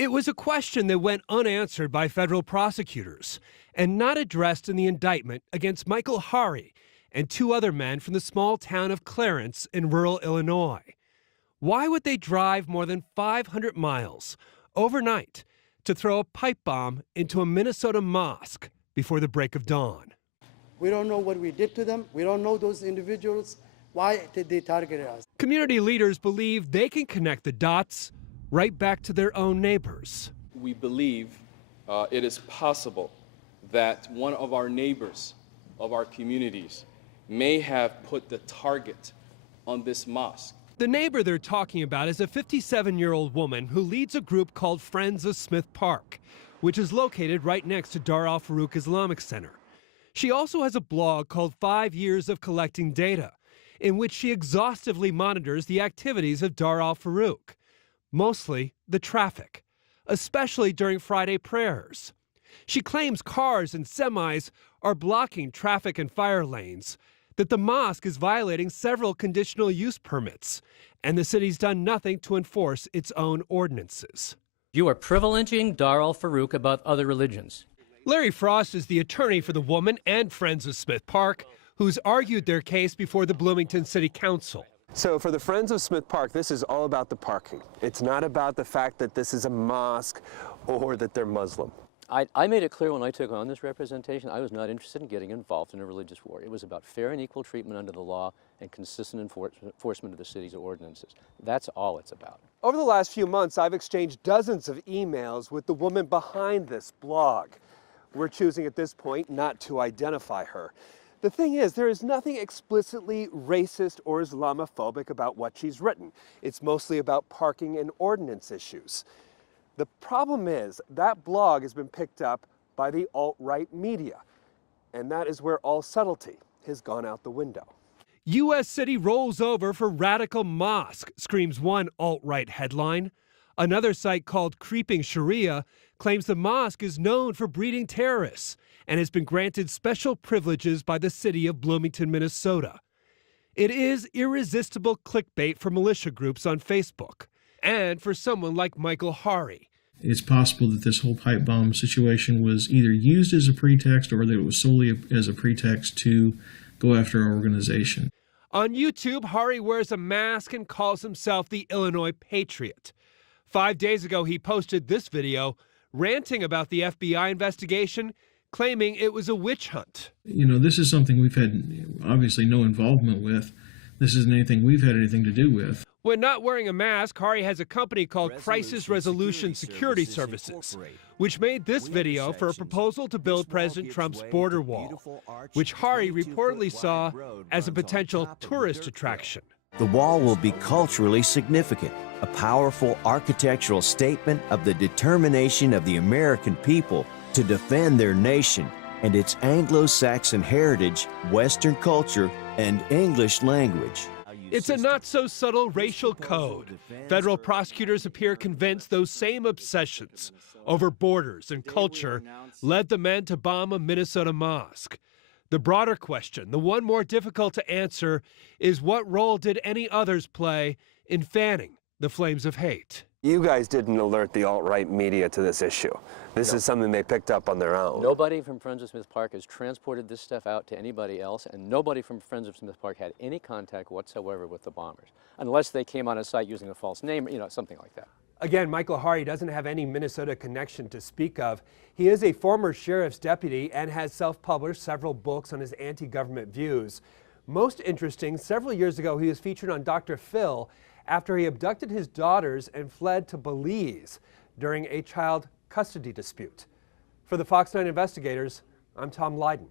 It was a question that went unanswered by federal prosecutors and not addressed in the indictment against Michael Hari and two other men from the small town of Clarence in rural Illinois. Why would they drive more than 500 miles overnight to throw a pipe bomb into a Minnesota mosque before the break of dawn? We don't know what we did to them. We don't know those individuals. Why did they target us? Community leaders believe they can connect the dots right back to their own neighbors. We believe it is possible that one of our neighbors of our communities may have put the target on this mosque. The neighbor they're talking about is a 57-year-old woman who leads a group called Friends of Smith Park, which is located right next to Dar Al Farooq Islamic Center. She also has a blog called 5 Years of Collecting Data, in which she exhaustively monitors the activities of Dar Al Farooq, mostly the traffic, especially during Friday prayers. She claims cars and semis are blocking traffic and fire lanes, that the mosque is violating several conditional use permits, and the city's done nothing to enforce its own ordinances. You are privileging Dar Al Farooq above other religions. Larry Frost is the attorney for the woman and Friends of Smith Park, who's argued their case before the Bloomington City Council. So for the Friends of Smith Park, this is all about the parking. It's not about the fact that this is a mosque or that they're Muslim. I made it clear when I took on this representation, I was not interested in getting involved in a religious war. It was about fair and equal treatment under the law and consistent enforcement of the city's ordinances. That's all it's about. Over the last few months, I've exchanged dozens of emails with the woman behind this blog. We're choosing at this point not to identify her. The thing is, there is nothing explicitly racist or Islamophobic about what she's written. It's mostly about parking and ordinance issues. The problem is that blog has been picked up by the alt-right media, and that is where all subtlety has gone out the window. U.S. city rolls over for radical mosque, screams one alt-right headline. Another site called Creeping Sharia claims the mosque is known for breeding terrorists and has been granted special privileges by the city of Bloomington, Minnesota. It is irresistible clickbait for militia groups on Facebook and for someone like Michael Hari. It's possible that this whole pipe bomb situation was either used as a pretext or that it was solely as a pretext to go after our organization. On YouTube, Hari wears a mask and calls himself the Illinois Patriot. 5 days ago, he posted this video ranting about the FBI investigation, claiming it was a witch hunt. You know, this is something we've had obviously no involvement with. This isn't anything we've had anything to do with. When not wearing a mask, Hari has a company called Crisis Resolution Security Services, which made this video for a proposal to build President Trump's border wall, which Hari reportedly saw as a potential tourist attraction. The wall will be culturally significant, a powerful architectural statement of the determination of the American people to defend their nation and its Anglo-Saxon heritage, Western culture, and English language. It's a not-so-subtle racial code. Federal prosecutors appear convinced those same obsessions over borders and culture led the men to bomb a Minnesota mosque. The broader question, the one more difficult to answer, is what role did any others play in fanning the flames of hate? You guys didn't alert the alt-right media to this issue. This is something they picked up on their own. Nobody from Friends of Smith Park has transported this stuff out to anybody else, and nobody from Friends of Smith Park had any contact whatsoever with the bombers, unless they came on a site using a false name, you know, something like that. Again, Michael Hari doesn't have any Minnesota connection to speak of. He is a former sheriff's deputy and has self-published several books on his anti-government views. Most interesting, several years ago he was featured on Dr. Phil after he abducted his daughters and fled to Belize during a child custody dispute. For the Fox 9 investigators, I'm Tom Lyden.